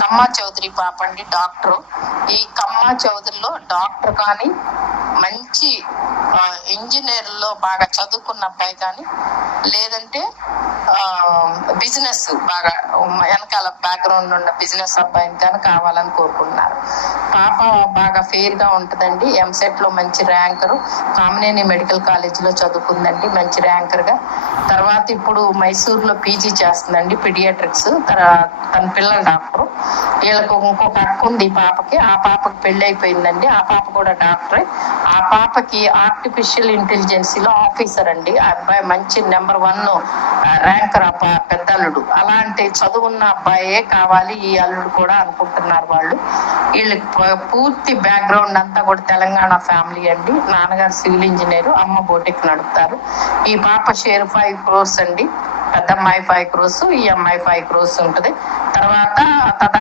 కమ్మా చౌదరి పాప అండి డాక్టర్. ఈ కమ్మా చౌదరిలో డాక్టర్ కానీ మంచి ఇంజనీర్లో బాగా చదువుకున్న అబ్బాయి కానీ లేదంటే బిజినెస్ బాగా వెనకాల బ్యాక్గ్రౌండ్ ఉన్న బిజినెస్ అబ్బాయిని కానీ కావాలని కోరుకుంటున్నారు. పాప బాగా ఫెయిర్ గా ఉంటుందండి. ఎంసెట్ లో మంచి ర్యాంకరు, కామినేని మెడికల్ కాలేజ్ లో చదువుకుందండి మంచి ర్యాంకర్ గా. తర్వాత ఇప్పుడు మైసూర్లో పీజీ చేస్తుందండి పిడియాట్రిక్స్. తన పిల్లల డాక్టర్. వీళ్ళకు ఇంకొక అక్క ఉంది పాపకి. ఆ పాపకి పెళ్లి అయిపోయిందండి. ఆ పాప కూడా డాక్టరే. ఆ పాపకి ఆర్టిఫిషియల్ ఇంటెలిజెన్సీలో ఆఫీసర్ అండి. ఆ అబ్బాయి మంచి నెంబర్ 1 ర్యాంకర్ పెద్ద అల్లుడు. అలాంటి చదువున్న అబ్బాయే కావాలి ఈ అల్లుడు కూడా అనుకుంటున్నారు వాళ్ళు. వీళ్ళకి పూర్తి బ్యాక్గ్రౌండ్ అంతా కూడా తెలంగాణ ఫ్యామిలీ అండి. నాన్నగారు సివిల్ ఇంజనీరు, అమ్మ బోటెక్ నడుపుతారు. ఈ పాప షేర్ 5 crores అండి. పెద్ద అమ్మాయి 5 crores, ఈ అమ్మాయి 5 crores ఉంటుంది. తర్వాత